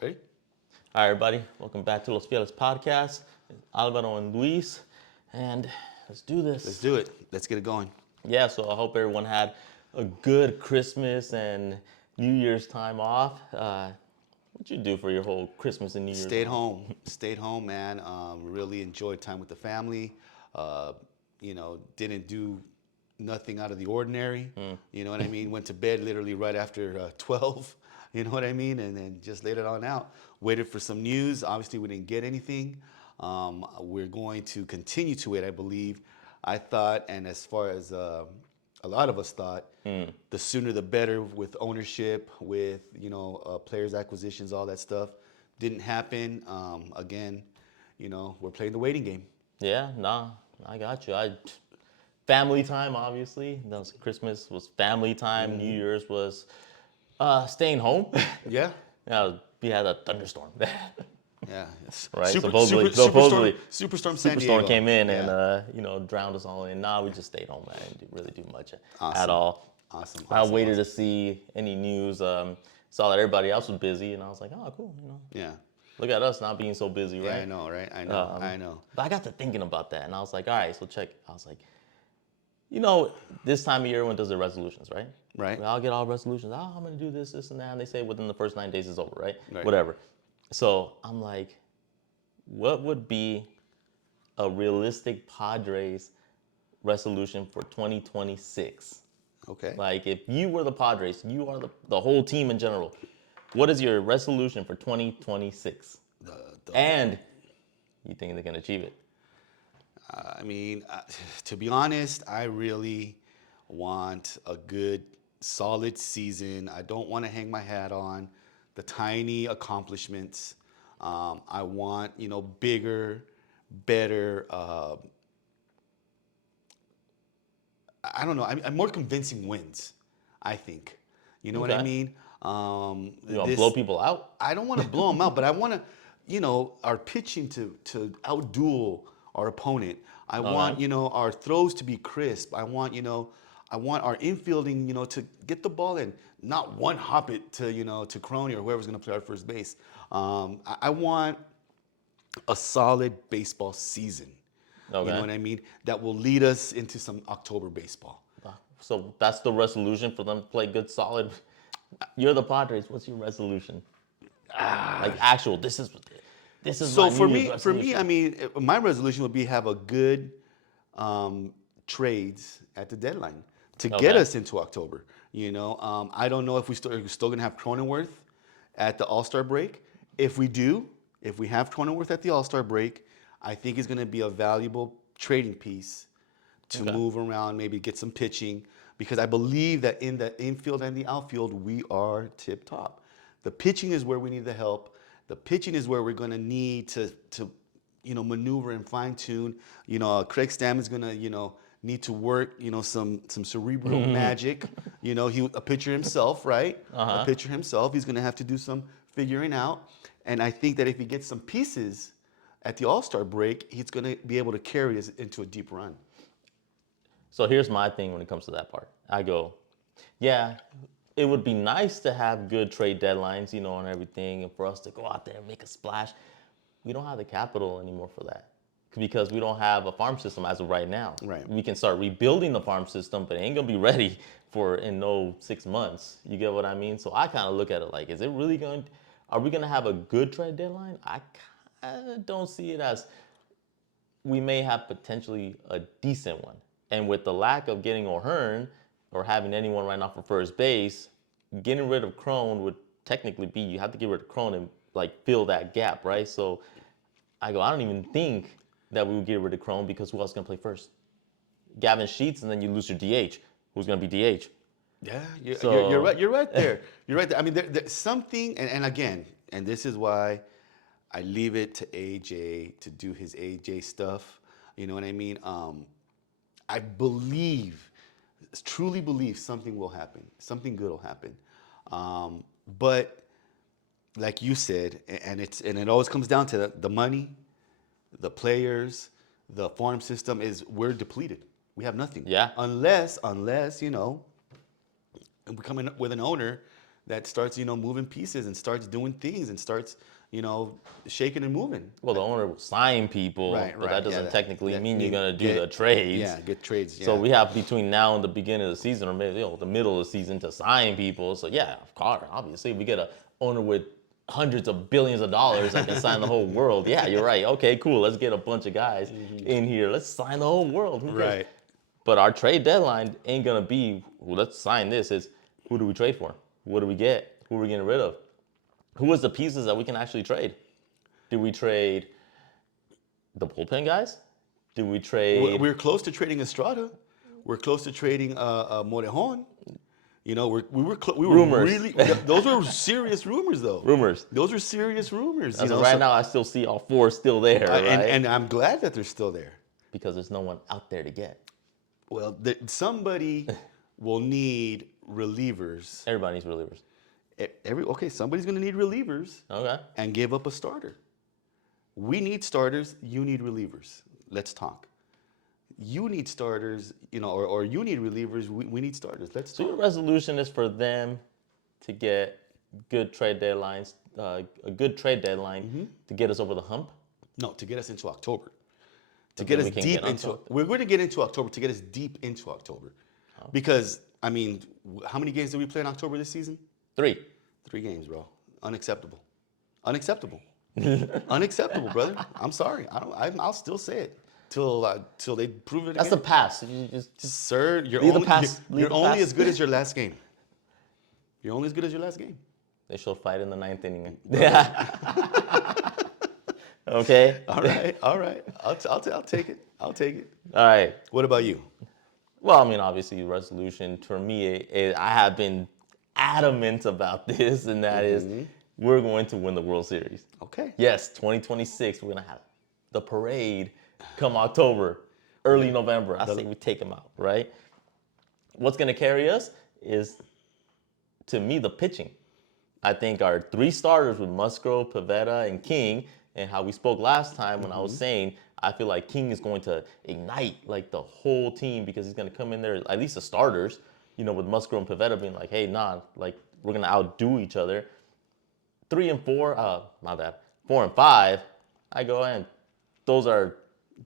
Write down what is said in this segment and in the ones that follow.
Ready? Hi, everybody. Welcome back to Los Fieles Podcast. Alvaro and Luis. And let's do Let's this. do it. Let's get it going. Yeah, so I hope everyone had a good Christmas and New Year's time off. What'd you do for your whole Christmas and New Year's Stayed off? home. Stayed home, man. Really enjoyed time with the family. Uh, didn't do nothing out of the ordinary. You know what I mean? Went to bed literally right after 12. You know what I mean? And then just laid it on out. Waited for some news. Obviously, we didn't get anything. We're going to continue to wait, I believe. I thought, and as far as a lot of us thought, the sooner the better with ownership, with players acquisitions, all that stuff. Didn't happen. Again, we're playing the waiting game. Yeah, nah, I got you. Family time, obviously. That was Christmas was family time. New Year's was staying home. Yeah, Yeah, we had a thunderstorm. yeah. Right? Supposedly, Superstorm San Superstorm Diego. came in and Yeah, drowned us all in. Nah, we just stayed home. I didn't really do much at awesome, all. awesome, I awesome, waited awesome. to see any news. Saw that everybody else was busy, and I was like, oh, cool. Yeah, Look at us not being so busy, yeah. I right? know, right? I know, I know. But I got to thinking about that, and I was like, all right, so check. I was like, this time of year, everyone does their resolutions, right? Right, We all get all resolutions. Oh, I'm gonna do this, this, and that. And they say within the first 9 days is over, right? right. Whatever. So I'm like, what would be a realistic Padres resolution for 2026? Okay. Like, if you were the Padres, you are the whole team in general. What is your resolution for 2026? The And you think they can achieve it? I mean, to be honest, I really want a good, solid season. I don't want to hang my hat on the tiny accomplishments. I want, bigger, better. I don't know. I'm more convincing wins. I think. You know what I Okay. mean? You want to blow This people out? I don't want to blow them out, but I want to, our pitching to outduel our opponent. I want, Okay. our throws to be crisp. I want our infielding, to get the ball and not one hop it to, to Crony or whoever's going to play our first base. I want a solid baseball season. You know Okay. what I mean? That will lead us into some October baseball. So that's the resolution for them to play good, solid. You're the Padres. What's your resolution? Like actual. This is So my for New Year's me, I resolution. mean, my resolution would be have a good trades at the deadline to get Okay. us into October. I don't know if we're still going to have Cronenworth at the All Star break. If we do, if we have Cronenworth at the All Star break, I think it's going to be a valuable trading piece to Okay. move around, maybe get some pitching, because I believe that in the infield and the outfield, we are tip top. The pitching is where we need the help. The pitching is where we're going to need to maneuver and fine tune. Craig Stammen's going to need to work some cerebral magic. He a pitcher himself, right? A Uh-huh. pitcher himself. He's going to have to do some figuring out. And I think that if he gets some pieces at the All Star break, he's going to be able to carry us into a deep run. So here's my thing when it comes to that part. I go, yeah, it would be nice to have good trade deadlines, and everything, and for us to go out there and make a splash. We don't have the capital anymore for that because we don't have a farm system as of right now. Right. We can start rebuilding the farm system, but it ain't gonna be ready for in no 6 months. You get what I mean? So I kind of look at it like, is it really going? Are we gonna have a good trade deadline? I kind of don't see it as we may have potentially a decent one. And with the lack of getting O'Hearn or having anyone right now for first base, getting rid of Crone would technically be you have to get rid of Crone and like fill that gap, right? So I don't even think that we would get rid of Crone because who else is gonna play first? Gavin Sheets, and then you lose your DH. Who's gonna be DH? Yeah, you're So right. You're right there. You're right there. I mean, there's something, and again, and this is why I leave it to AJ to do his AJ stuff. You know what I mean? I believe, truly believe something will happen. Something good will happen. But like you said, and it always comes down to the money, the players, the farm system is we're depleted. We have nothing yeah, unless we come in with an owner that starts, moving pieces and starts doing things and starts, shaking and moving. Well, the owner will sign people, Right, but right, that doesn't yeah, technically that mean you're mean gonna do get- the trades. Yeah, get trades. Yeah. So we have between now and the beginning of the season, or maybe the middle of the season, to sign people. So yeah, of course, obviously, we get a owner with hundreds of billions of dollars that can sign the whole world. Yeah, you're right. Okay, cool. Let's get a bunch of guys in here. Let's sign the whole world. Who cares? Right. But our trade deadline ain't gonna be, well, let's sign this. It's who do we trade for? What do we get? Who are we getting rid of? Who is the pieces that we can actually trade? Do we trade the bullpen guys? Do we trade? We're close to trading Estrada. We're close to trading Morejon. We were Rumors. really. Those were serious rumors, though. Rumors. Those are serious rumors. As of right now, I still see all four still there, right? and I'm glad that they're still there. Because there's no one out there to get. Well, somebody will need relievers. Everybody needs relievers. Somebody's going to need relievers Okay. and give up a starter. We need starters. You need relievers. Let's talk. You need starters, or you need relievers. We need starters. Let's So talk. your resolution is for them to get good trade deadlines, a good trade deadline to get us over the hump. No, to get us into October. To But get then us we can deep get into. onto We're going to get into October to get us deep into October, because how many games did we play in October this season? 3. 3 games, bro. Unacceptable. Unacceptable. Unacceptable, brother. I'm sorry. I'll still say it till they prove it That's the again. past. You just Sir, you're Leave the only, past. you're, Leave you're the only past. as good as your last game. You're only as good as your last game. they showed fight in the 9th inning. Yeah. Okay. All right. All right. I'll take it. I'll take it. All right. What about you? Well, obviously, resolution for me, I have been adamant about this, and that is we're going to win the World Series. Okay. Yes, 2026, we're going to have the parade come October, early November. I say we take them out, right? What's going to carry us is, to me, the pitching. I think our 3 starters with Musgrove, Pivetta, and King, and how we spoke last time when I was saying I feel like King is going to ignite like the whole team because he's going to come in there, at least the starters, with Musgrove and Pivetta being like, hey, like we're going to outdo each other. 3 and 4, my bad, 4 and 5, I go and those are,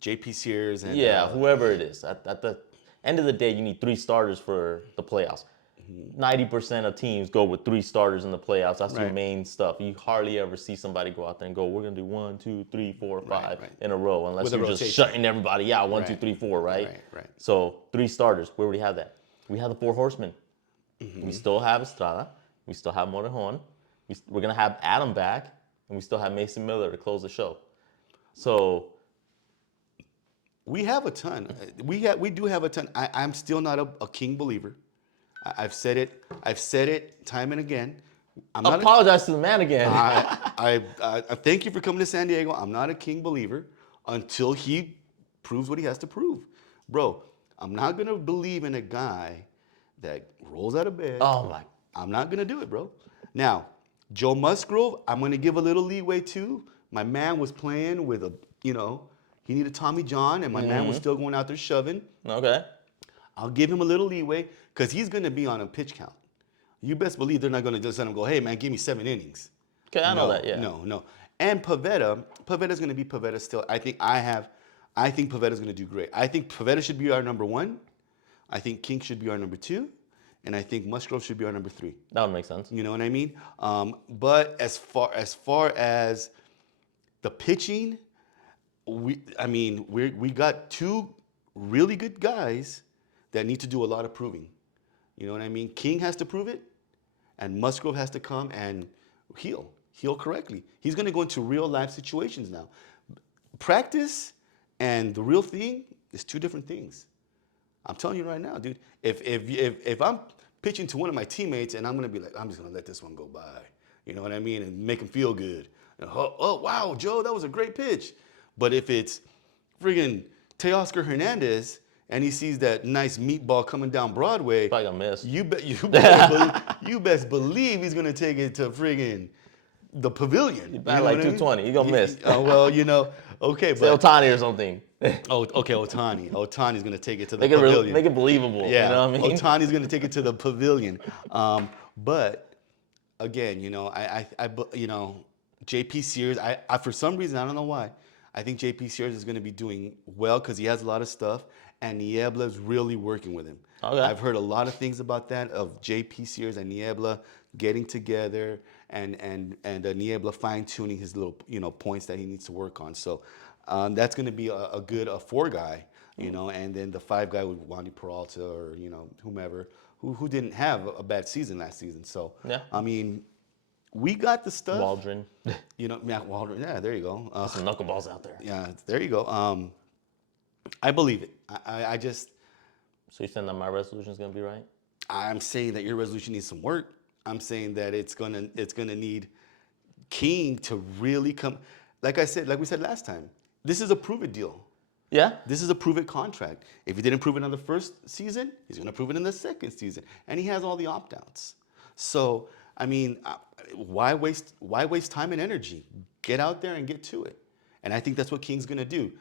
JP Sears and whoever it is. At the end of the day, you need 3 starters for the playoffs. 90% of teams go with 3 starters in the playoffs. That's the Right. main stuff. You hardly ever see somebody go out there and go, we're going to do 1, 2, 3, 4, 5 right. in a row, unless With a you're just rotation. shutting everybody out, 1, 2, Right. 3, 4, right? Right. So 3 starters. Where do we have that? We have the 4 horsemen. We still have Estrada. We still have Morejon. We're going to have Adam back, and we still have Mason Miller to close the show. So We have a ton. We do have a ton. I'm still not a King believer. I've said it. I've said it time and again. I'm not. apologize to the man again. I thank you for coming to San Diego. I'm not a King believer until he proves what he has to prove, bro. I'm not gonna believe in a guy that rolls out of bed. Oh, my. I'm not gonna do it, bro. Now, Joe Musgrove, I'm gonna give a little leeway too. My man was playing with he needed Tommy John, and my man was still going out there shoving. Okay. I'll give him a little leeway because he's going to be on a pitch count. You best believe they're not going to just let him go, hey, man, give me 7 innings. Okay, I know that, yeah. No. And Pavetta's going to be Pivetta still. I think Pavetta's going to do great. I think Pivetta should be our number 1. I think King should be our number 2. And I think Musgrove should be our number 3. That would make sense. You know what I mean? But as far as the pitching, we got 2 really good guys that need to do a lot of proving. You know what I mean? King has to prove it, and Musgrove has to come and heal correctly. He's going to go into real life situations now. Practice and the real thing is 2 different things. I'm telling you right now, dude. If I'm pitching to one of my teammates and I'm going to be like, I'm just going to let this one go by, you know what I mean, and make him feel good. Oh wow, Joe, that was a great pitch. But if it's friggin' Teoscar Hernandez and he sees that nice meatball coming down Broadway, Probably gonna miss. you best believe he's gonna take it to friggin' the pavilion. You batted like 220. He gonna miss. Oh well, okay, Say but Ohtani or something. okay, Ohtani. Ohtani's gonna take it to the Make it, pavilion. make it believable. Yeah, You know what I mean? Ohtani's gonna take it to the pavilion. But again, you know, JP Sears. I for some reason I don't know why. I think JP Sears is going to be doing well because he has a lot of stuff, and Niebla's really working with him. Okay. I've heard a lot of things about that of JP Sears and Niebla getting together and Niebla fine tuning his little points that he needs to work on. So that's going to be a good 4 guy, and then the 5 guy with Wandy Peralta or whomever who didn't have a bad season last season. So Yeah. I mean, we got the stuff. Waldron. Matt Waldron. Yeah, there you go. Some knuckleballs out there. Yeah, there you go. I believe it. I just. So you saying that my resolution is gonna be right? I'm saying that your resolution needs some work. I'm saying that it's gonna need King to really come. Like we said last time, this is a prove it deal. Yeah. This is a prove it contract. If he didn't prove it on the first season, he's gonna prove it in the second season, and he has all the opt outs. So I mean, why waste time and energy? Get out there and get to it. And I think that's what King's gonna do.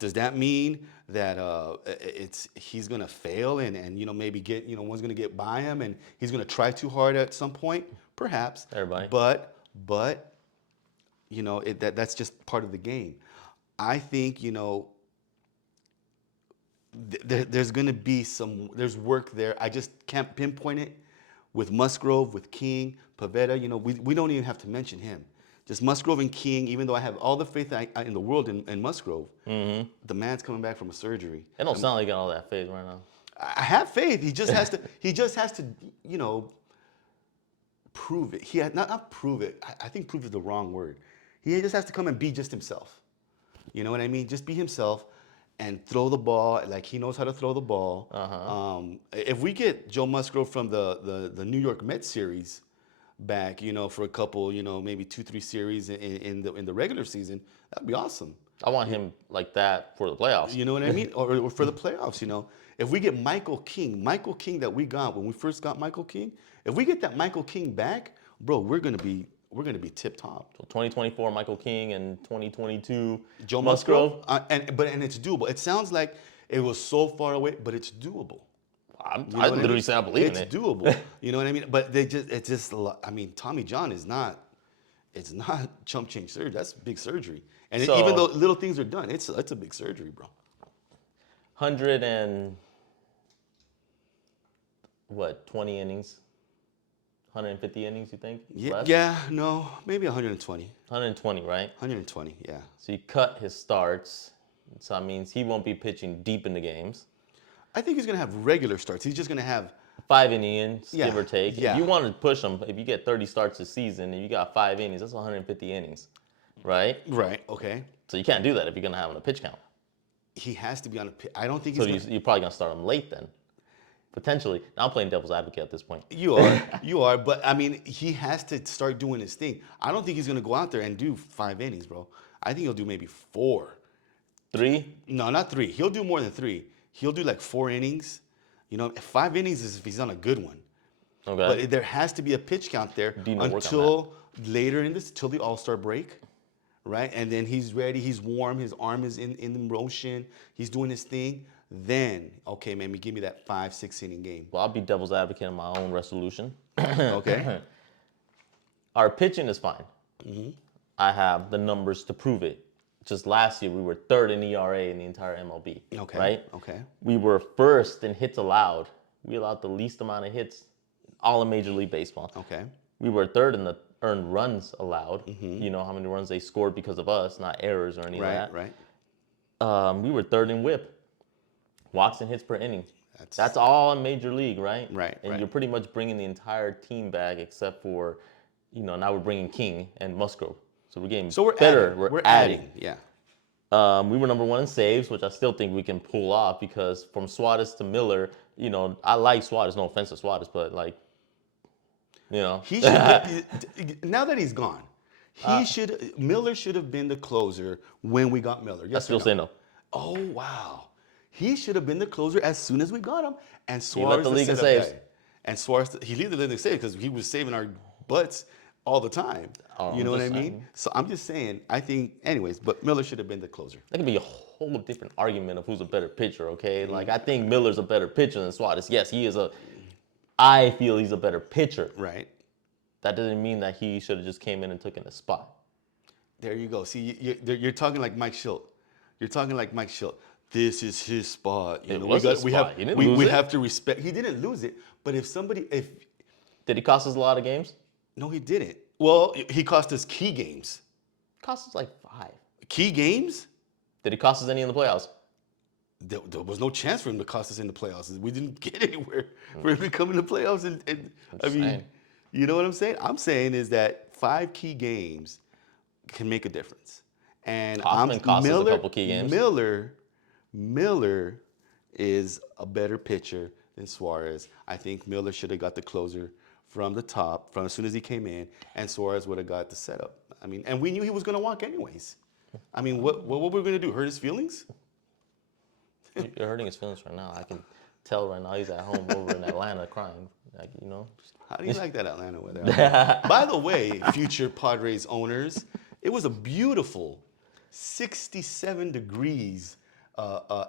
Does that mean that he's gonna fail and maybe get one's gonna get by him and he's gonna try too hard at some point? Perhaps. Everybody. But that's just part of the game. I think there's gonna be there's work there. I just can't pinpoint it with Musgrove, with King, Pavetta. We don't even have to mention him. Just Musgrove and King, even though I have all the faith in the world in Musgrove, the man's coming back from a surgery. It don't sound like you got all that faith right now. I have faith. He just has to. He just has to. Prove it. Not prove it. I think prove is the wrong word. He just has to come and be just himself. You know what I mean? Just be himself and throw the ball like he knows how to throw the ball. If we get Joe Musgrove from the New York Mets series back, for a couple, maybe 2-3 series in the regular season, that'd be awesome. I want him like that for the playoffs. You know what I mean? Or for the playoffs, If we get Michael King that we got when we first got Michael King, if we get that Michael King back, bro, we're gonna be tip top. So 2024 Michael King and 2022 Joe Musgrove, and it's doable. It sounds like it was so far away, but it's doable. I literally say I believe in it. It's doable. You know what I mean? But it's just a lot. I mean, Tommy John is not. It's not chump change surgery. That's big surgery. And even though little things are done, it's a big surgery, bro. 20 innings, 150 innings, you think? No, maybe 120. 120, right? 120, yeah. So you cut his starts, so that means he won't be pitching deep in the games. I think he's gonna have regular starts. He's just gonna have 5 innings, give or take. Yeah. If you want to push him, if you get 30 starts a season and you got 5 innings, that's 150 innings, right? Right. Okay. So you can't do that if you're gonna have him on a pitch count. He has to be on a. I don't think So he's. you're probably gonna start him late then, potentially. Now I'm playing devil's advocate at this point. You are, but I mean, he has to start doing his thing. I don't think he's gonna go out there and do 5 innings, bro. I think he'll do maybe 4. 3? No, not 3. He'll do more than 3. He'll do like 4 innings. 5 innings is if he's on a good one. Okay. But there has to be a pitch count there until later till the All-Star break, right? And then he's ready, he's warm, his arm is in motion, he's doing his thing. Then, okay, man, give me that 5-6 inning game. Well, I'll be devil's advocate in my own resolution. Okay. Our pitching is fine. Mm-hmm. I have the numbers to prove it. Just last year, we were 3rd in ERA in the entire MLB. Okay. Right? Okay. We were 1st in hits allowed. We allowed the least amount of hits all in Major League Baseball. Okay. We were 3rd in the earned runs allowed. Mm-hmm. You know how many runs they scored because of us, not errors or any of that. Right. We were 3rd in WHIP. Walks and hits per inning. That's all in Major League, right? Right. And you're pretty much bringing the entire team back except for, now we're bringing King and Musgrove. So we're getting better. Adding. We're adding. Yeah. We were number 1 in saves, which I still think we can pull off because from Suarez to Miller, I like Suarez. No offense to Suarez, but He should. Now that he's gone, Miller should have been the closer when we got Miller. Yes, I still say no. Oh wow, he should have been the closer as soon as we got him. And Suarez led the league in saves. And Suarez, he led the league in saves because he was saving our butts all the time. You know what I mean? So I'm just saying, I think, anyways, but Miller should have been the closer. That could be a whole different argument of who's a better pitcher, okay? Like, I think Miller's a better pitcher than Suarez. Yes, I feel he's a better pitcher. Right. that doesn't mean that he should have just came in and took in a spot. There you go. See, you're talking like Mike Schilt. You're talking like Mike Schilt. This is his spot. It was his spot. He didn't lose we it. have to respect. He didn't lose it. But if Did he cost us a lot of games? no, he didn't. Well, he cost us key games. Cost us like 5. Key games? Did he cost us any in the playoffs? There was no chance for him to cost us in the playoffs. We didn't get anywhere for him to come in the playoffs. And I mean, saying. you know what I'm saying? I'm saying is that 5 key games can make a difference. And Hoffman cost us a couple key games. Miller is a better pitcher than Suarez. I think Miller should have got the closer from the top, from as soon as he came in, and Suarez would have got the setup. I mean, and we knew he was going to walk anyways. I mean, what were we going to do? Hurt his feelings? You're hurting his feelings right now. I can tell right now he's at home over in Atlanta crying. Like, you know. How do you like that Atlanta weather? By the way, future Padres owners, it was a beautiful 67 degrees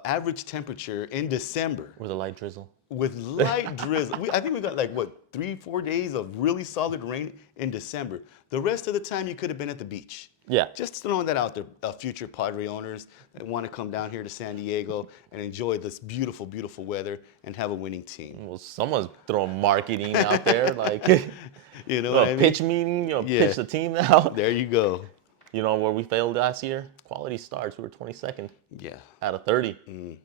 average temperature in December With a light drizzle. with light drizzle. I think we got like, 3-4 days of really solid rain in December. The rest of the time, you could have been at the beach. Yeah. Just throwing that out there, future Padre owners that want to come down here to San Diego and enjoy this beautiful, beautiful weather and have a winning team. Well, someone's throwing marketing out there, like You know what I mean? pitch meeting, Yeah. pitch the team now. There you go. You know where we failed last year? Quality starts. We were 22nd Yeah, out of 30.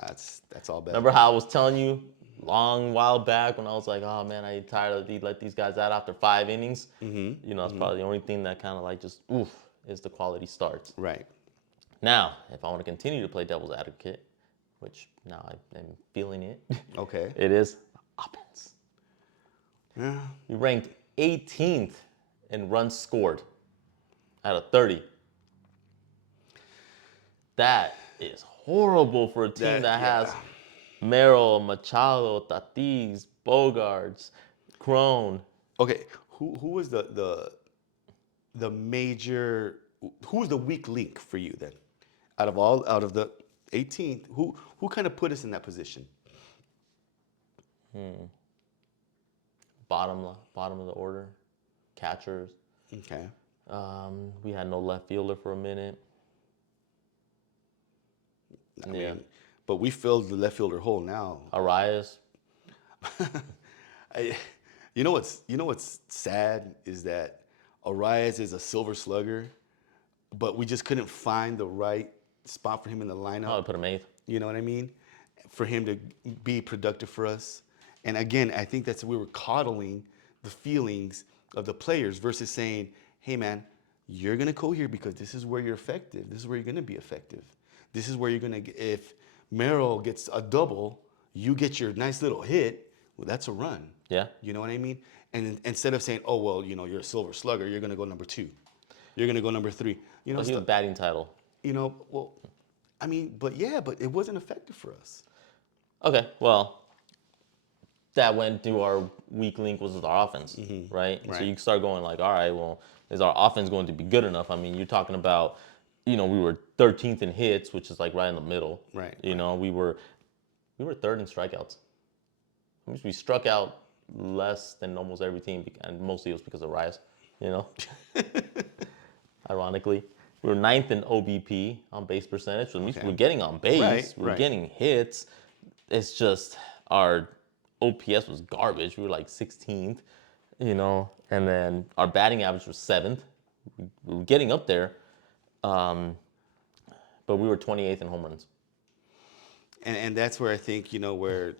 that's all bad. Remember how I was telling you long while back when I was like, oh man, I tired of let these guys out after 5 innings. Mm-hmm. You know, that's probably the only thing that kind of like just is the quality starts. Right. Now, if I want to continue to play devil's advocate, which now I'm feeling it, Okay. it is offense. Yeah. We ranked 18th in runs scored out of 30. That is horrible for a team that has Merrill, Machado, Tatis, Bogarts, Crone. Okay. Who was the major? Who was the weak link for you then? Out of the 18th, who kind of put us in that position? Bottom of the order, catchers. Okay. We had no left fielder for a minute. I mean, but we filled the left fielder hole now. Arias. You know what's sad is that Arias is a silver slugger, but we just couldn't find the right spot for him in the lineup. I would put him 8th. You know what I mean? For him to be productive for us. And again, I think we were coddling the feelings of the players versus saying, hey man, you're gonna go here because this is where you're effective. This is where you're gonna be effective. This is where you're gonna if Merrill gets a double, you get your nice little hit, well, that's a run. Yeah. You know what I mean? And instead of saying, oh, well, you're a silver slugger, you're gonna go number 2. You're gonna go number 3. You know, He was batting title. well, I mean, but it wasn't effective for us. Okay, well, that went through our weak link was our offense, right? So you start going like, all right, well, is our offense going to be good enough? I mean, you're talking about, we were 13th in hits, which is like right in the middle. Right. We were 3rd in strikeouts. We struck out less than almost every team, and mostly it was because of Arias, Ironically. We were 9th in OBP, on base percentage. So we're getting on base. We're getting hits. It's just our OPS was garbage. We were like 16th, and then our batting average was 7th. We were getting up there, but we were 28th in home runs. And that's where I think, where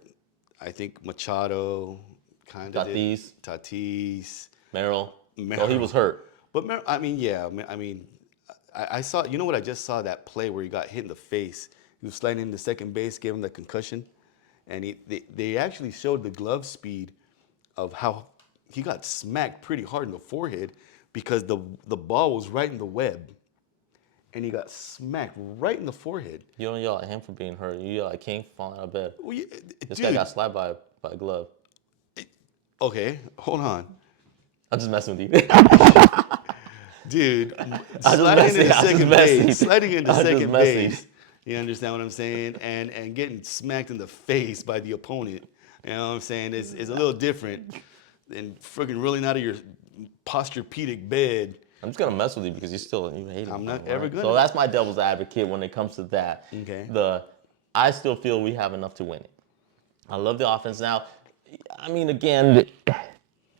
I think Machado kind of Tatis. Merrill. Well, he was hurt. But I mean, I saw, what I just saw that play where he got hit in the face. He was sliding into second base, gave him the concussion. And they actually showed the glove speed of how he got smacked pretty hard in the forehead because the ball was right in the web. And he got smacked right in the forehead. You don't yell at him for being hurt. You yell at King falling out of bed. Well, This guy got slapped by a glove. Okay, hold on. I'm just messing with you. Dude, sliding into second base. You understand what I'm saying? And getting smacked in the face by the opponent. You know what I'm saying? It's a little different and friggin' rolling out of your posturepedic bed. I'm just gonna mess with you because you hate him. I'm not right? ever gonna. So that's my devil's advocate when it comes to that. Okay. I still feel we have enough to win it. I love the offense now. I mean, again,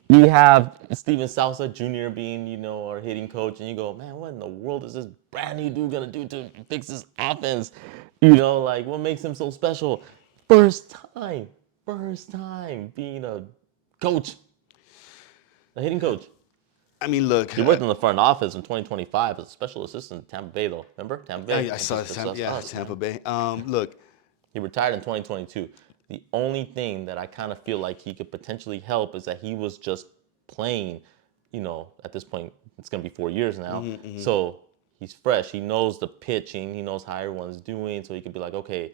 you have Steven Salsa Jr. being, our hitting coach, and you go, man, what in the world is this brand new dude gonna do to fix this offense? Like what makes him so special? First time being a coach, a hitting coach. I mean, look. He worked in the front office in 2025 as a special assistant in Tampa Bay, though. Remember Tampa Bay? I saw Tampa Bay. Look, He retired in 2022. The only thing that I kind of feel like he could potentially help is that he was just playing, at this point, it's going to be 4 years now. So he's fresh. He knows the pitching. He knows how everyone's doing. So he could be like, okay,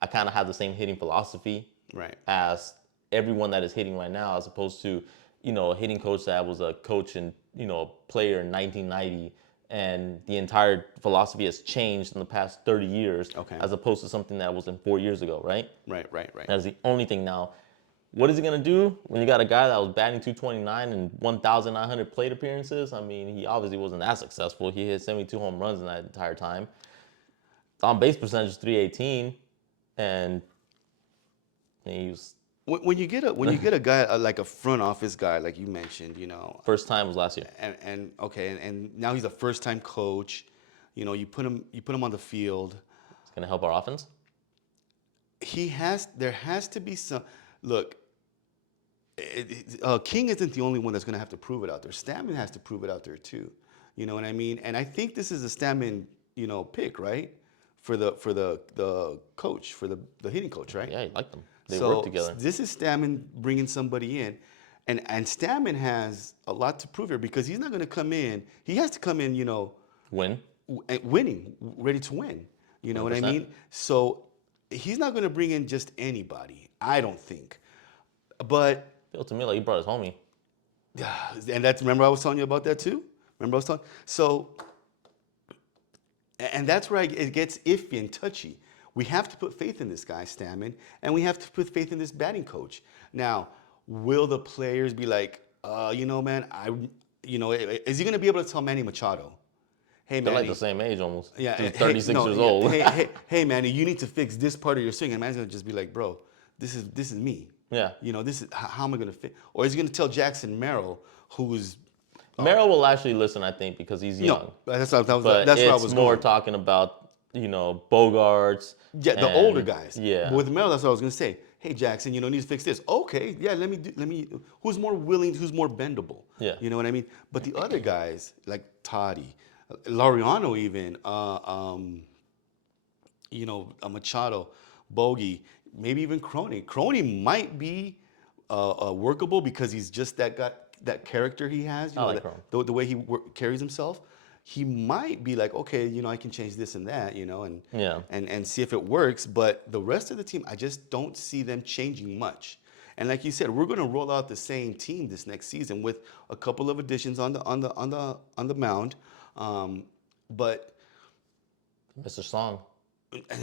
I kind of have the same hitting philosophy right. as everyone that is hitting right now, as opposed to, a hitting coach that was a coach and, player in 1990. And the entire philosophy has changed in the past 30 years, Okay. as opposed to something that was in 4 years ago, right? Right. That's the only thing now. What is he going to do when you got a guy that was batting 229 and 1,900 plate appearances? I mean, he obviously wasn't that successful. He hit 72 home runs in that entire time. On base percentage is 318, and he was When you get a guy like a front office guy, like you mentioned, first time was last year. and now he's a first time coach. You put him on the field. It's going to help our offense. There has to be some look. King isn't the only one that's going to have to prove it out there. Stammen has to prove it out there too. You know what I mean? And I think this is a Stammen, pick, right? For the coach, for the hitting coach, right? Yeah, you like them. They So work together. this is Stammen bringing somebody in, and Stammen has a lot to prove here because he's not going to come in. He has to come in, Win. winning, ready to win. You know what I 100%. mean? So he's not going to bring in just anybody. I don't think. But Feels to me like he brought his homie. and remember I was telling you about that too. Remember I was talking. So and that's where it gets iffy and touchy. We have to put faith in this guy, Stammen, and we have to put faith in this batting coach. Now, will the players be like, man, is he going to be able to tell Manny Machado, hey, They're Manny, like the same age almost. yeah, He's 36 years yeah, old. hey, Manny, you need to fix this part of your swing, and Manny's going to just be like, bro, this is me. Yeah. This is how am I going to fit? Or is he going to tell Jackson Merrill, who's Merrill will actually listen, I think, because he's young. no, that's what I But was it's more going. talking about, Bogarts. Yeah, the older guys. Yeah. But with Merrill, that's what I was gonna say. Hey, Jackson, need to fix this. Okay, yeah, let me. Who's more willing? Who's more bendable? Yeah. You know what I mean? But the other guys, like Toddy, Laureano, even, Machado, Bogey, maybe even Crony. Crony might be workable because he's just that character he has. I like the way he carries himself. He might be like, okay, I can change this and that, and see if it works. But the rest of the team, I just don't see them changing much. And like you said, we're going to roll out the same team this next season with a couple of additions on the mound, but Mr. Song.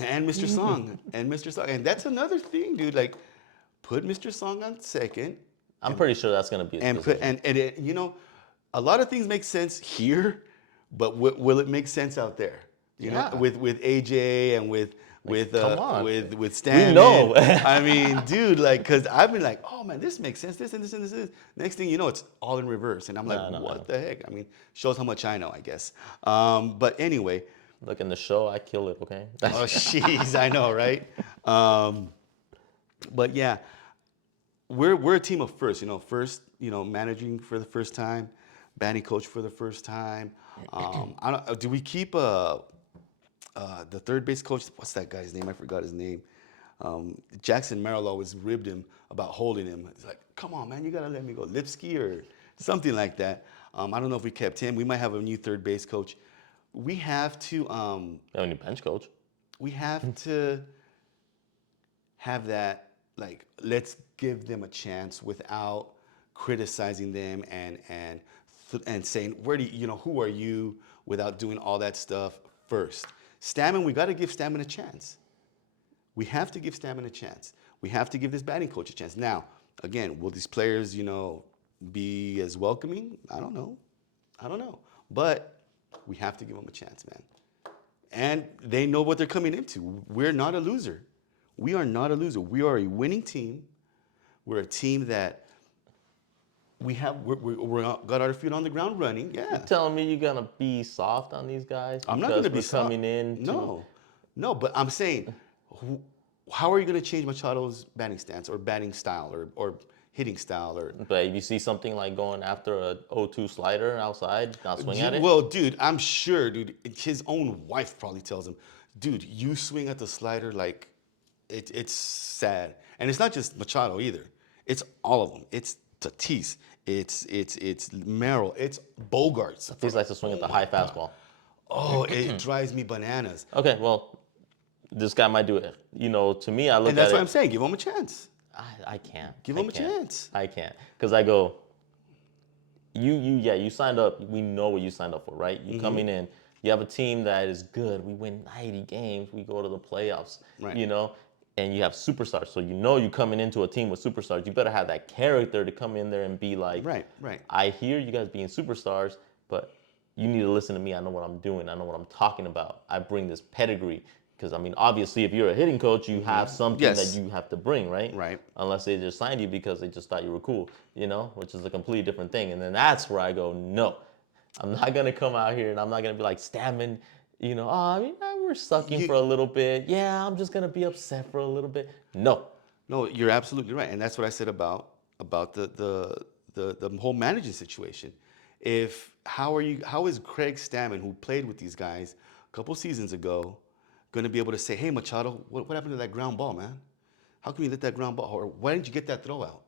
and Mr. Song and that's another thing, dude. Like, put Mr. Song on second. I'm pretty sure that's going to be his position. A lot of things make sense here. But will it make sense out there? Yeah. With AJ and with come on. with Stan. We know. I mean, dude, because I've been like, oh man, this makes sense. This and this and this. Next thing you know, it's all in reverse, and I'm like, what the heck? I mean, shows how much I know, I guess. But anyway. Look, in the show, I kill it. Okay. Oh, jeez, I know, right? But yeah, we're a team of first. First, managing for the first time, batting coach for the first time. Do we keep the third base coach? What's that guy's name? I forgot his name. Jackson Merrill always ribbed him about holding him. He's like, come on, man, you got to let me go. Lipsky or something like that. I don't know if we kept him. We might have a new third base coach. We have to... You have a new bench coach. We have to have that, like, let's give them a chance without criticizing them and saying, who are you, without doing all that stuff first. Stammen, we got to give Stammen a chance. We have to give Stammen a chance. We have to give this batting coach a chance. Now, again, will these players, be as welcoming? I don't know. I don't know. But we have to give them a chance, man. And they know what they're coming into. We're not a loser. We are not a loser. We are a winning team. We're a team that we're got our feet on the ground running. Yeah. Telling me you're gonna be soft on these guys I'm not going because to be we're coming soft. in to No, no. But I'm saying, how are you going to change Machado's batting stance or batting style or hitting style or? but if you see something like going after a 0-2 slider outside, not swing at it. Well, dude, I'm sure, dude. His own wife probably tells him, dude, you swing at the slider like it's sad, and it's not just Machado either. It's all of them. It's Tatis. It's Merrill. It's Bogarts. He likes to swing at the high fastball. Oh, it drives me bananas. Okay, well, this guy might do it. You know, to me, I look And that's at what it. I'm saying. Give him a chance. I can't. Give I him a can't. chance. I can't. Because I go, you signed up. We know what you signed up for, right? You coming in. You have a team that is good. We win 90 games. We go to the playoffs. Right. You know, and you have superstars. So you know you're coming into a team with superstars. You better have that character to come in there and be like, Right, right. I hear you guys being superstars, but you need to listen to me. I know what I'm doing. I know what I'm talking about. I bring this pedigree. Because, I mean, obviously, if you're a hitting coach, you have something Yes. that you have to bring, right? Right. Unless they just signed you because they just thought you were cool, you know, which is a completely different thing. And then that's where I go, no, I'm not going to come out here and I'm not going to be like stabbing, you know, oh, I mean, we're sucking for a little bit. Yeah, I'm just going to be upset for a little bit. No. No, you're absolutely right, and that's what I said about the whole managing situation. How is Craig Stammen, who played with these guys a couple seasons ago, going to be able to say, hey, Machado, what happened to that ground ball, man? How come you let that ground ball, or why didn't you get that throw out?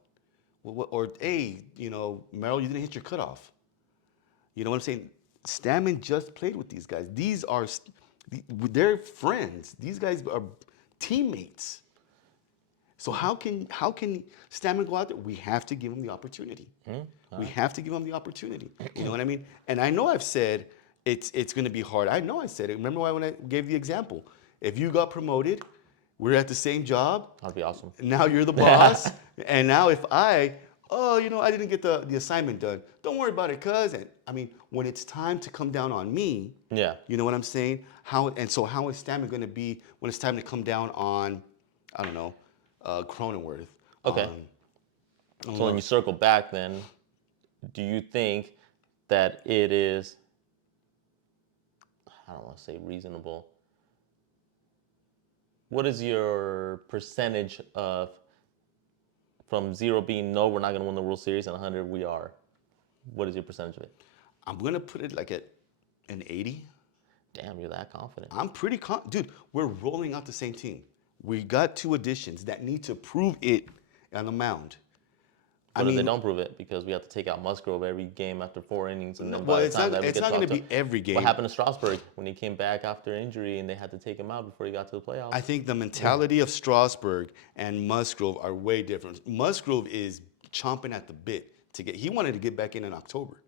Or hey, you know, Merrill, you didn't hit your cutoff. You know what I'm saying? Stammen just played with these guys. They're friends. These guys are teammates. So how can Stammen go out there? We have to give him the opportunity. We have to give him the opportunity. You know what I mean? And I know I've said it's going to be hard. I know I said it. Remember when I gave the example? If you got promoted, we're at the same job. That'd be awesome. Now you're the boss. And now if I didn't get the assignment done, don't worry about it, cuz. And I mean, when it's time to come down on me, Yeah. you know what I'm saying? How is Stammen going to be when it's time to come down on, I don't know, Cronenworth? Okay. So when you circle back, then, do you think that it is, I don't want to say reasonable, what is your percentage of, from 0 being no, we're not going to win the World Series, and 100, we are? What is your percentage of it? I'm going to put it like at an 80. Damn, you're that confident. I'm pretty dude, we're rolling out the same team. We got 2 additions that need to prove it on the mound. But if they don't prove it, because we have to take out Musgrove every game after 4 innings, and then well, by the it's time not, that we it's get not going to talked be every game. what happened to Strasburg when he came back after injury and they had to take him out before he got to the playoffs? I think the mentality of Strasburg and Musgrove are way different. Musgrove is chomping at the bit he wanted to get back in October.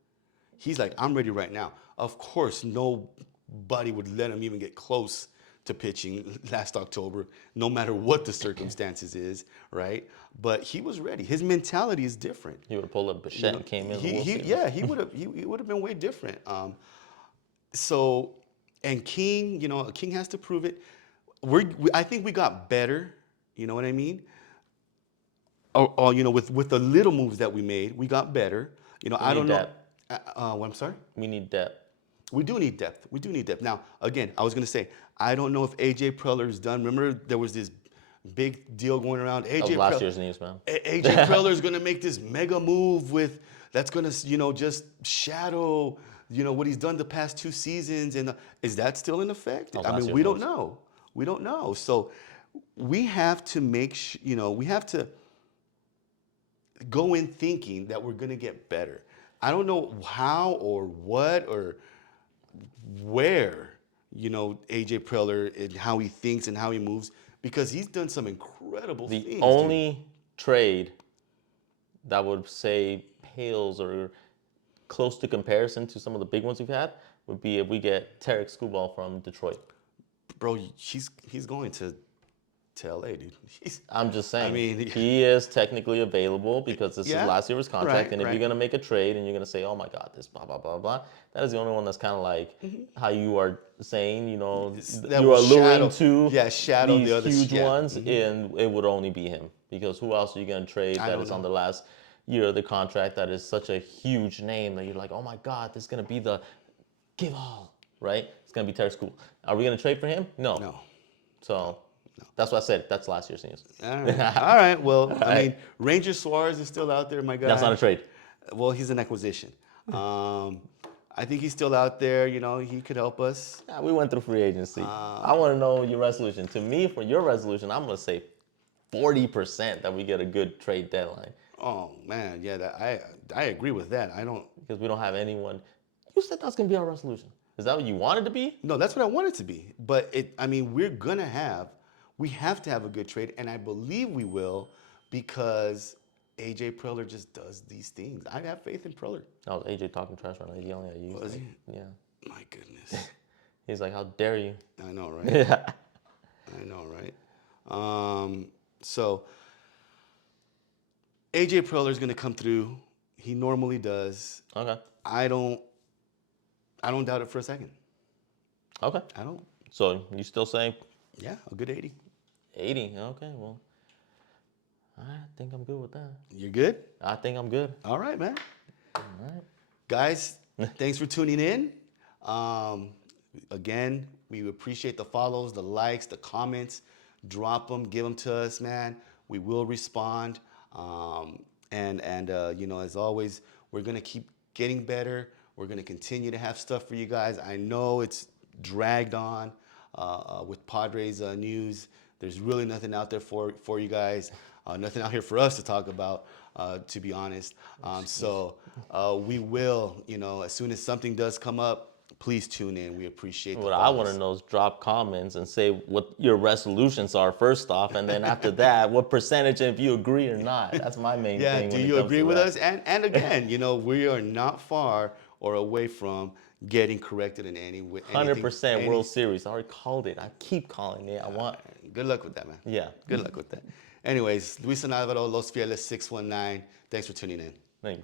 He's like, I'm ready right now. Of course, nobody would let him even get close to pitching last October, no matter what the circumstances is, right? But he was ready. His mentality is different. He would have pulled up Bichette and came in. He would have been way different. And King, King has to prove it. I think we got better. You know what I mean? Or with the little moves that we made, we got better. I don't know. I'm sorry. We need depth. We do need depth. We do need depth. Now, again, I was going to say, I don't know if A.J. Preller is done. Remember, there was this big deal going around. Last year's news, man. A.J. Preller is going to make this mega move that's going to, just shadow, what he's done the past 2 seasons. And is that still in effect? I mean, we don't know. We don't know. So we have to we have to go in thinking that we're going to get better. I don't know how or what or where, A.J. Preller and how he thinks and how he moves, because he's done some incredible things. The only trade that would say pales or close to comparison to some of the big ones we've had would be if we get Tarek Skubal from Detroit. Bro, he's going to to LA, dude. I'm just saying. mean, he is technically available because this Yeah, is last year of his contract. right, And if right. you're gonna make a trade and you're gonna say, "Oh my God, this blah blah blah blah," that is the only one that's kind of like how you are saying. You know, That you're will alluring shadow- to shadow these the others. huge Yeah. ones, and it would only be him because who else are you gonna trade I that don't is on know. the last year of the contract that is such a huge name that you're like, "Oh my God, this is gonna be the give all," right? It's gonna be Terry School. Are we gonna trade for him? No. No. So that's what I said. That's last year's news. All right. All right. Well, I right. mean, Ranger Suarez is still out there, my guy. That's not a trade. Well, he's an acquisition. I think he's still out there. You know, he could help us. Yeah, we went through free agency. I want to know your resolution. To me, for your resolution, I'm gonna say 40% that we get a good trade deadline Oh man, yeah, I agree with that. I don't. because we don't have anyone. You said that's gonna be our resolution. Is that what you wanted to be? No, that's what I want it to be. But I mean, we have to have a good trade, and I believe we will, because AJ Preller just does these things. I have faith in Preller. Oh, AJ talking trash right now. He's yelling at you. He's Was like, he? Yeah. My goodness, He's like, "How dare you?" I know, right? Yeah. I know, right? So AJ Preller is going to come through. He normally does. Okay. I don't doubt it for a second. Okay. I don't. So you still saying Yeah, a good 80. 80? Okay. Well, I think I'm good with that. You're good? I think I'm good. All right, man. All right. Guys, thanks for tuning in. Again, we appreciate the follows, the likes, the comments. Drop them, give them to us, man. We will respond. You know, as always, we're gonna keep getting better. We're gonna continue to have stuff for you guys. I know it's dragged on with Padres news. There's really nothing out there for you guys. Nothing out here for us to talk about, to be honest. We will, you know, as soon as something does come up, please tune in. We appreciate What I want to know is drop comments and say what your resolutions are first off, and then after that, what percentage if you agree or not. That's my main Yeah, thing. do when it you comes agree to with that. us? And again, you know, we are not far or away from getting corrected in any way. 100% World Series. I already called it. I keep calling it. I want. Good luck with that, man. Yeah. Good luck with that. Anyways, Luis and Alvaro, Los Fieles 619. Thanks for tuning in. Thank you.